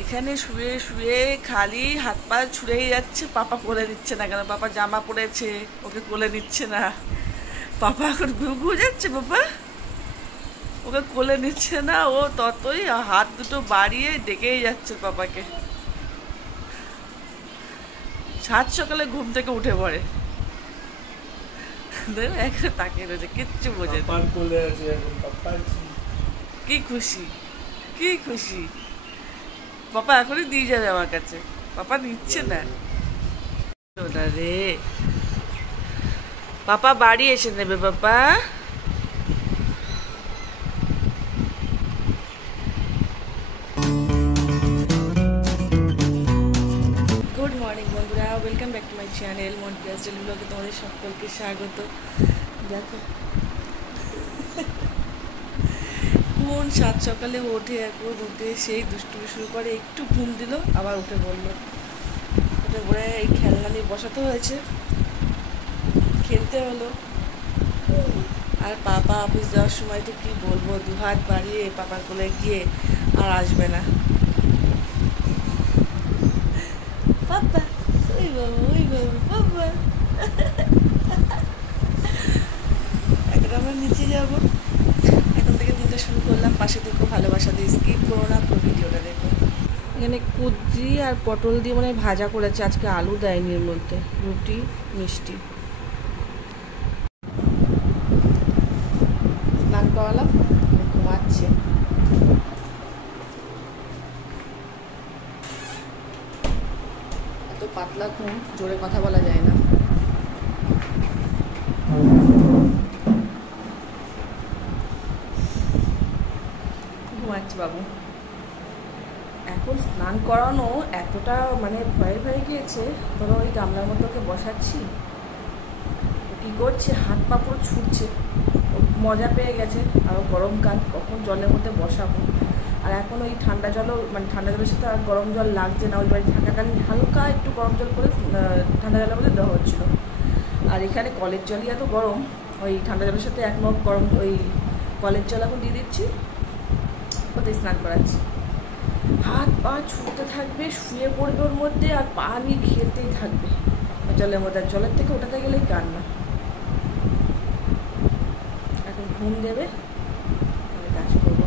এখানে শুয়ে শুয়ে খালি হাত পা ছুড়েই যাচ্ছে। পাপা কোলে নিচ্ছে না কেন? পাপা জামা পরেছে, ওকে কোলে নিচ্ছে না। পাপা এখন ঘু ঘু যাচ্ছে। বাবা ওকে কোলে নিচ্ছে না, ও ততই হাত দুটো বাড়িয়ে ডেকেই যাচ্ছে পাপাকে। সাত সকালে ঘুম থেকে উঠে পড়ে, এখানে তাকিয়ে রয়েছে, কিচ্ছু বোঝে না। কি খুশি, কি খুশি! পাপা এখনই দিয়ে যাবে আমার কাছে, পাপা নিচ্ছে না। ওটা রে, পাপা বাড়ি এসে নেবে। পাপা গুড মর্নিং বন্ধুরা, welcome back to my channel মন্টিয়াস ডেলি ব্লগে তোমাদের সকলকে স্বাগত। দেখো কোন সাত সকালে ওঠে, এখন উঠে সেই দুষ্টুমি শুরু করে। একটু ঘুম দিল, আবার উঠে পড়লো। উঠে পড়ে এই খেলনা নিয়ে বসাতে হয়েছে, খেলতে হলো। আর পাপা অফিস যাওয়ার সময় তো কি বলবো, দুহাত বাড়িয়ে পাপার কোলে গিয়ে আর আসবে না। পাপা, ওই বাবা, ওই বাবা, পাপা। এখন আমরা নিচে যাবো। এখন থেকে দিনটা শুরু করলাম। পাশে দেখো, ভালোবাসা দিয়ে স্কিপ করো না, পুরো ভিডিওটা দেখো। এখানে কুদ্রি আর পটল দিয়ে মানে ভাজা করেছে, আজকে আলু দেয়নি এর মধ্যে। রুটি, মিষ্টি। স্নান করালাম, ঘুমাচ্ছে। এত পাতলা ঘুম, জোরে কথা বলা যায় না। ঘুমাচ্ছে বাবু। এখন স্নান করানো এতটা মানে ভয় হয়ে গিয়েছে। ধরো ওই গামলার মধ্যে ওকে বসাচ্ছি, কী করছে, হাত পা পুরো ছুটছে। মজা পেয়ে গেছে। আর গরমকাল, কখন জলের মধ্যে বসাবো। আর এখন ওই ঠান্ডা জলও মানে ঠান্ডা জলের সাথে আর গরম জল লাগছে না। ওই বাড়ি থাকাকালীন হালকা একটু গরম জল করে ঠান্ডা জলের মধ্যে দেওয়া হচ্ছিলো। আর এখানে কলের জলই এত গরম, ওই ঠান্ডা জলের সাথে এক মগ গরম ওই কলের জল এখন দিয়ে দিচ্ছি, ওতে স্নান করাচ্ছি। হাত পা ছুটতে থাকবে, শুয়ে পড়বে ওর মধ্যে, আর পানি খেলতেই থাকবে জলের মধ্যে। আর জলের থেকে ওঠাতে গেলেই কান্না। এখন ঘুম দেবে, আমি কাজ করবো।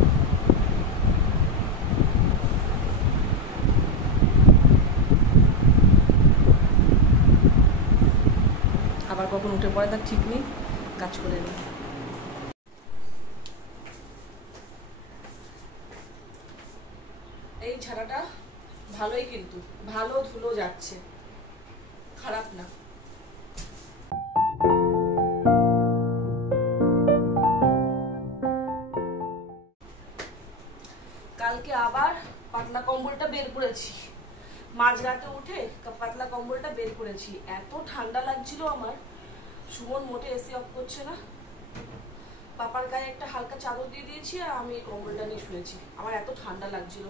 আবার কখন উঠে পড়ে তার ঠিক নেই, কাজ করে নিই। এই ছাড়াটা ভালোই, কিন্তু ভালো ধুলো যাচ্ছে, খারাপ না। কালকে আবার পাতলা কম্বলটা বের করেছি, মাঝরাতে উঠে পাতলা কম্বলটা বের করেছি। এত ঠান্ডা লাগছিল আমার। সুমন মোটে এসি অফ করছে না। পাপার গায়ে একটা হালকা চাদর দিয়ে দিয়েছি, আর আমি এই কম্বলটা নিয়ে শুয়েছি। আমার এত ঠান্ডা লাগছিল।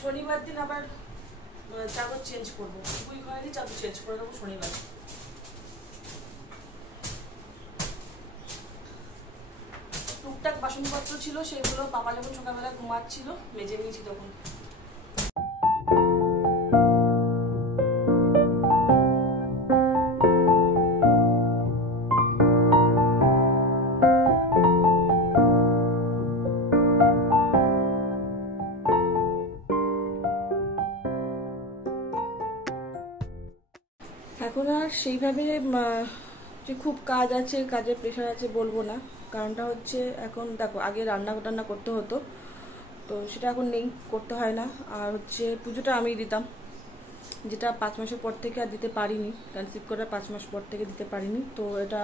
শনিবার দিন আবার চাদর চেঞ্জ করবো। দুই ঘরে চাদর চেঞ্জ করে দেবো শনিবার। টুকটাক বাসনপত্র ছিল, সেগুলো পাপা যখন সকালবেলা ঘুমাচ্ছিল মেজে নিয়েছি তখন। এখন আর সেইভাবে যে খুব কাজ আছে, কাজের প্রেশার আছে বলবো না। কারণটা হচ্ছে, এখন দেখো, আগে রান্না টান্না করতে হতো, তো সেটা এখন নেই, করতে হয় না। আর হচ্ছে পুজোটা আমিই দিতাম, যেটা 5 মাসের পর থেকে আর দিতে পারিনি, কনসিভ করার 5 মাস পর থেকে দিতে পারিনি। তো এটা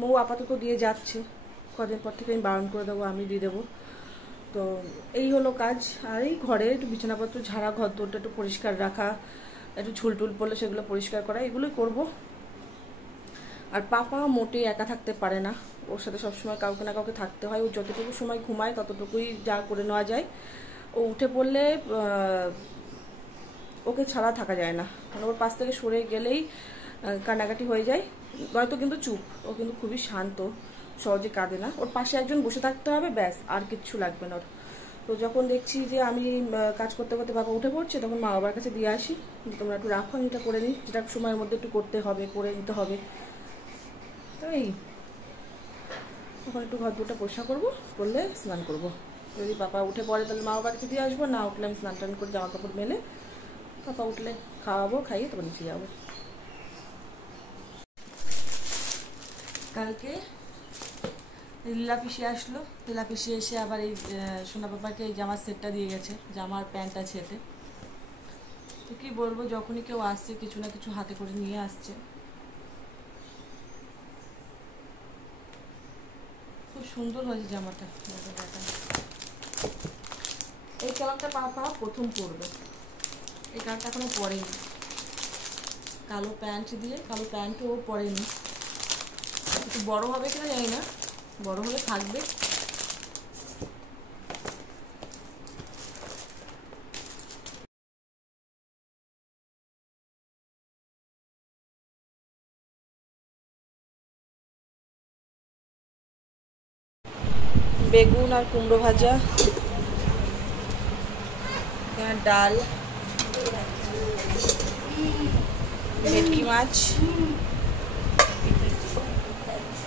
মৌ আপাতত দিয়ে যাচ্ছে, কদিন পর থেকে আমি বারণ করে দেবো, আমি দিয়ে দেবো। তো এই হলো কাজ। আর এই ঘরে একটু বিছানাপত্র ঝাড়া, ঘর দোরটা একটু পরিষ্কার রাখা, একটু ঝুল টুল পড়লে সেগুলো পরিষ্কার করা, এগুলোই করবো। আর পাপা মোটেই একা থাকতে পারে না, ওর সাথে সবসময় কাউকে না কাউকে থাকতে হয়। ও যতটুকু সময় ঘুমায় ততটুকুই যা করে নেওয়া যায়। ও উঠে পড়লে ওকে ছাড়া থাকা যায় না, মানে ওর পাশ থেকে সরে গেলেই কান্নাকাটি হয়ে যায়, নয়তো কিন্তু চুপ। ও কিন্তু খুবই শান্ত, সহজে কাঁদে না। ওর পাশে একজন বসে থাকতে হবে, ব্যাস, আর কিচ্ছু লাগবে না ওর। তো যখন দেখছি যে আমি কাজ করতে করতে বাবা উঠে পড়ছে, তখন মা বাবার কাছে দিয়ে আসি যে তোমরা একটু রাখো, আমি এটা করে নিই, যেটা সময়ের মধ্যে একটু করতে হবে, করে নিতে হবে। তো এই তখন একটু ঘর দুটো পরিষ্কার করবো, করলে স্নান করবো। যদি পাপা উঠে পড়ে তাহলে মা বাবার কাছে দিয়ে আসবো, না উঠলে আমি স্নান টান করে জামা কাপড় মেলে পাপা উঠলে খাওয়াবো, খাইয়ে তারপর নিচে যাবো। কালকে লীলা পিসি আসলো, লীলা পিসি এসে আবার এই সোনা পাপাকে এই জামার সেটটা দিয়ে গেছে, জামার প্যান্ট আছে এতে। তো কী বলবো, যখনই কেউ আসছে কিছু না কিছু হাতে করে নিয়ে আসছে। খুব সুন্দর হয়েছে জামাটা। এই কালারটা পাপা প্রথম পরবে, এই কালারটা এখনো পরেনি। কালো প্যান্ট দিয়ে, কালো প্যান্টও ও পরেনি। একটু বড় হবে কিনা জানি না, বড় হলে থাকবে। বেগুন আর কুমড়ো ভাজা, ডাল, ভেটকি মাছ,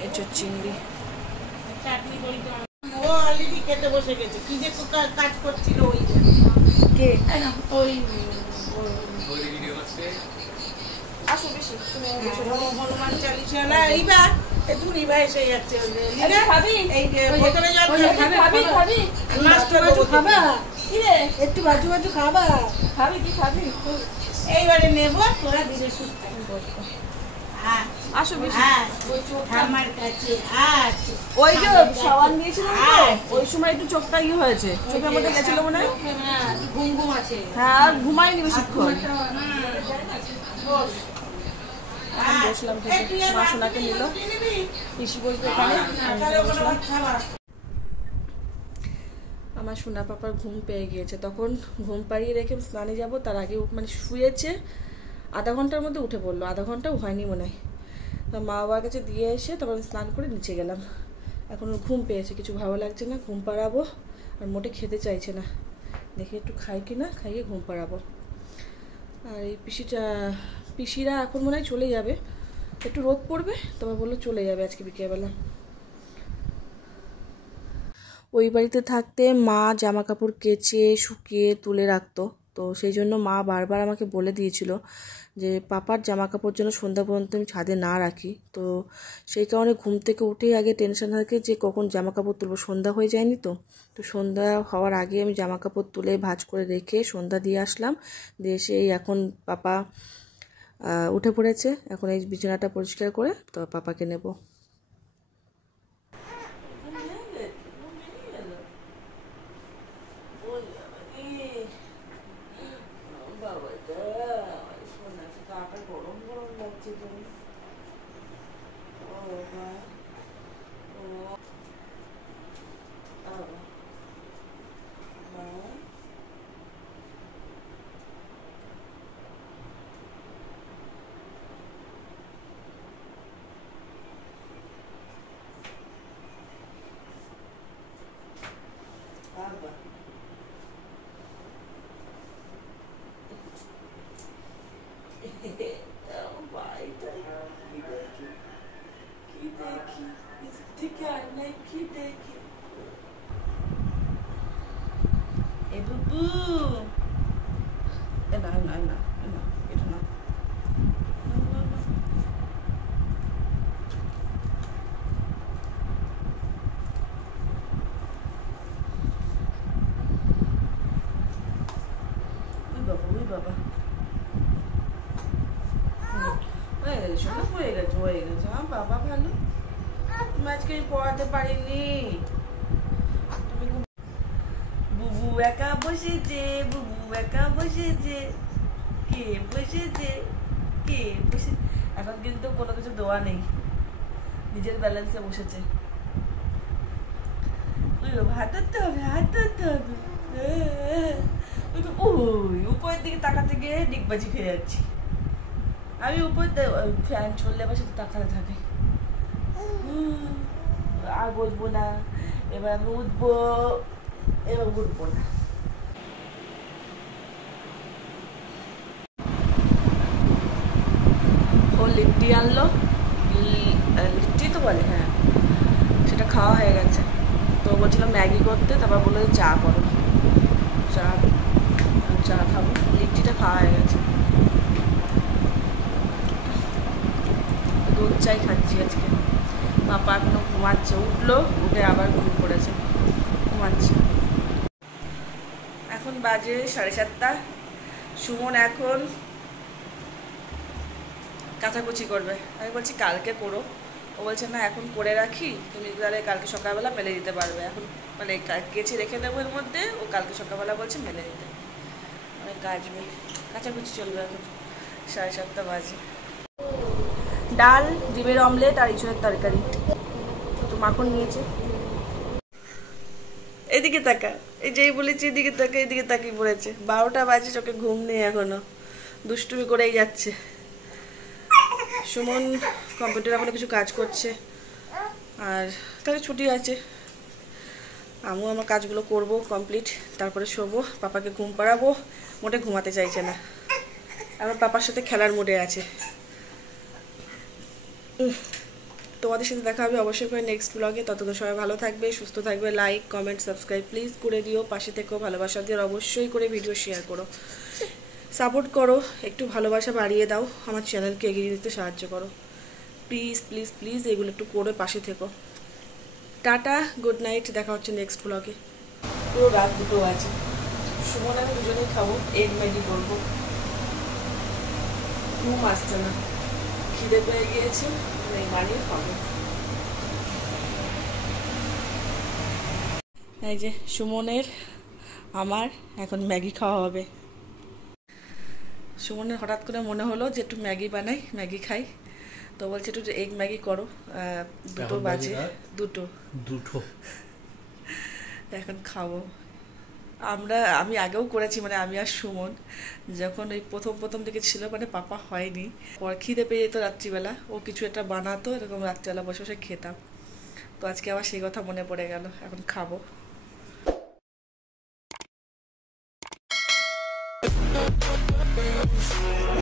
এঁচোড় চিংড়ি। ও অলরেডি খেতে বসে গেছে, কি যে কাজ করছিল ওই কে ওই আসো বেশি হনুমান চালিশা না, রিবা একটু রিবা এসে যাচ্ছে। এই যে বোতলে জল খাবি, খাবা একটু বাজু বাজু খাবা, খাবি কি খাবি? এইবারে নেবো, তোরা ধীরে সুস্থ বসবো। আসো বেশি। আমার কাছে আছে ওই যে সাবান দিয়েছিলাম তো, ওই সময় একটু চোখটা ইয়ে হয়েছে, চোখের মধ্যে গেছিল মনে হয়। ঘুম ঘুম আছে। হ্যাঁ, আর ঘুমাইনি বেশিক্ষণ। বসলাম, মা সোনাকে নিল, পিসি বলতে ওখানে বসলাম। আমার সোনা পাপার ঘুম পেয়ে গিয়েছে, তখন ঘুম পাড়িয়ে রেখে স্নানে যাব, তার আগে মানে শুয়েছে, আধা ঘন্টার মধ্যে উঠে পড়লো, আধা ঘন্টাও হয়নি মনে হয়। মা বাবার কাছে দিয়ে এসে তারপর আমি স্নান করে নিচে গেলাম। এখন ওর ঘুম পেয়েছে, কিছু ভালো লাগছে না, ঘুম পাড়াবো। আর মোটে খেতে চাইছে না, দেখে একটু খাই কিনা, খাইয়ে ঘুম পাড়াবো। আর এই পিসিরা এখন মনে হয় চলে যাবে, একটু রোদ পড়বে, তারপর বললো চলে যাবে আজকে বিকেলবেলা। ওই বাড়িতে থাকতে মা জামা কাপড় কেচে শুকিয়ে তুলে রাখতো, তো সেই জন্য মা বারবার আমাকে বলে দিয়েছিল যে পাপার জামা কাপড় যেন সন্ধ্যা পর্যন্ত আমি ছাদে না রাখি। তো সেই কারণে ঘুম থেকে উঠেই আগে টেনশন থাকে যে কখন জামা কাপড় তুলবো, সন্ধ্যা হয়ে যায়নি তো। তো সন্ধ্যা হওয়ার আগে আমি জামা কাপড় তুলে ভাঁজ করে রেখে সন্ধ্যা দিয়ে আসলাম, দিয়ে এসে এখন পাপা উঠে পড়েছে, এখন এই বিছানাটা পরিষ্কার করে তো পাপাকে নেব। বাবা হয়ে গেছে আমার বাবা ভালো, তুমি আজকে পড়াতে পারিনি। তুমি বুবু একা বসেছে, বুবু একা বসেছে, কে বসেছে, কে বসে, এখন কিন্তু কোনো কিছু দেওয়া নেই, নিজের ব্যালেন্সে বসেছে। হাত ধরতে হবে, হাত ধরতে হবে। দিকে তাকাতে গিয়ে ডিগবাজি খেয়ে যাচ্ছি। আমি উপর ফ্যান চললে আবার সেটা তাকাতে থাকে। আর বসবো না, এবার আমি উঠবো, এবার উঠবো না। ও লিট্টি আনলো, লিট্টি তো বলে, হ্যাঁ, সেটা খাওয়া হয়ে গেছে। তো বলছিল ম্যাগি করতে, তারপর বললো চা করো, চা খাবো। লিট্টিটা খাওয়া হয়ে গেছে, দুধ চাই খাচ্ছি আজকে। পাপা এখনো ঘুমাচ্ছে, উঠলো, উঠে আবার ঘুম পড়েছে, ঘুমাচ্ছে। এখন বাজে 7:30। সুমন এখন কাচাকুচি করবে। আমি বলছি কালকে করো, ও বলছে না এখন করে রাখি, তুমি তাহলে কালকে সকালবেলা মেলে দিতে পারবে। এখন মানে কেচে রেখে দেবো এর মধ্যে, ও কালকে সকালবেলা বলছে মেলে দিতে। অনেক কাচবে, কাচাকুচি চলবে। এখন 7:30 বাজে। ডাল, ডিমের অমলেট আর ইঁচড়ের তরকারি। তো মাখন নিয়েছে। এদিকে তাকা, এই যেই বলেছি এদিকে তাকা, এদিকে তাকিয়ে পড়েছে। 12টা বাজে, চোখে ঘুম নেই এখনো, দুষ্টুমি করেই যাচ্ছে। সুমন কম্পিউটার এখনো কিছু কাজ করছে, আর কালকে ছুটি আছে। আমিও আমার কাজগুলো করব কমপ্লিট, তারপরে শোবো। পাপাকে ঘুম পাড়াবো, মোটে ঘুমাতে চাইছে না, আমার পাপার সাথে খেলার মুডে আছে। তোমাদের সাথে দেখা হবে অবশ্যই করে নেক্সট ব্লগে। ততক্ষণ সবাই ভালো থাকবে, সুস্থ থাকবে। লাইক, কমেন্ট, সাবস্ক্রাইব প্লিজ করে দিও, পাশে থেকেও ভালোবাসা দিয়ে অবশ্যই করে ভিডিও শেয়ার করো, সাপোর্ট করো, একটু ভালোবাসা বাড়িয়ে দাও, আমার চ্যানেলকে এগিয়ে দিতে সাহায্য করো প্লিজ প্লিজ প্লিজ। এগুলো একটু করে পাশে থেকো। টাটা, গুড নাইট, দেখা হচ্ছে নেক্সট ব্লগে। পুরো রাত 2টো আছে। সুমন আমি দুজনেই খাবো, এগ ম্যাগি করবো। ঘুম আসছে না, খিদে পেয়ে গিয়েছে, বানিয়ে খাবো। এই যে সুমনের আমার এখন ম্যাগি খাওয়া হবে। সুমনের হঠাৎ করে মনে হলো যে একটু ম্যাগি বানাই, ম্যাগি খাই। তো বলছে একটু এগ ম্যাগি করো। 2টো বাজে, 2টো এখন খাবো। আমি আগেও করেছি, মানে আমি আর সুমন যখন ওই প্রথম দিকে ছিল, মানে পাপা হয়নি, পর খিদে পেয়ে যেত রাত্রিবেলা, ও কিছু একটা বানাতো, এরকম রাত্রিবেলা বসে বসে খেতাম। তো আজকে আবার সেই কথা মনে পড়ে গেল, এখন খাবো।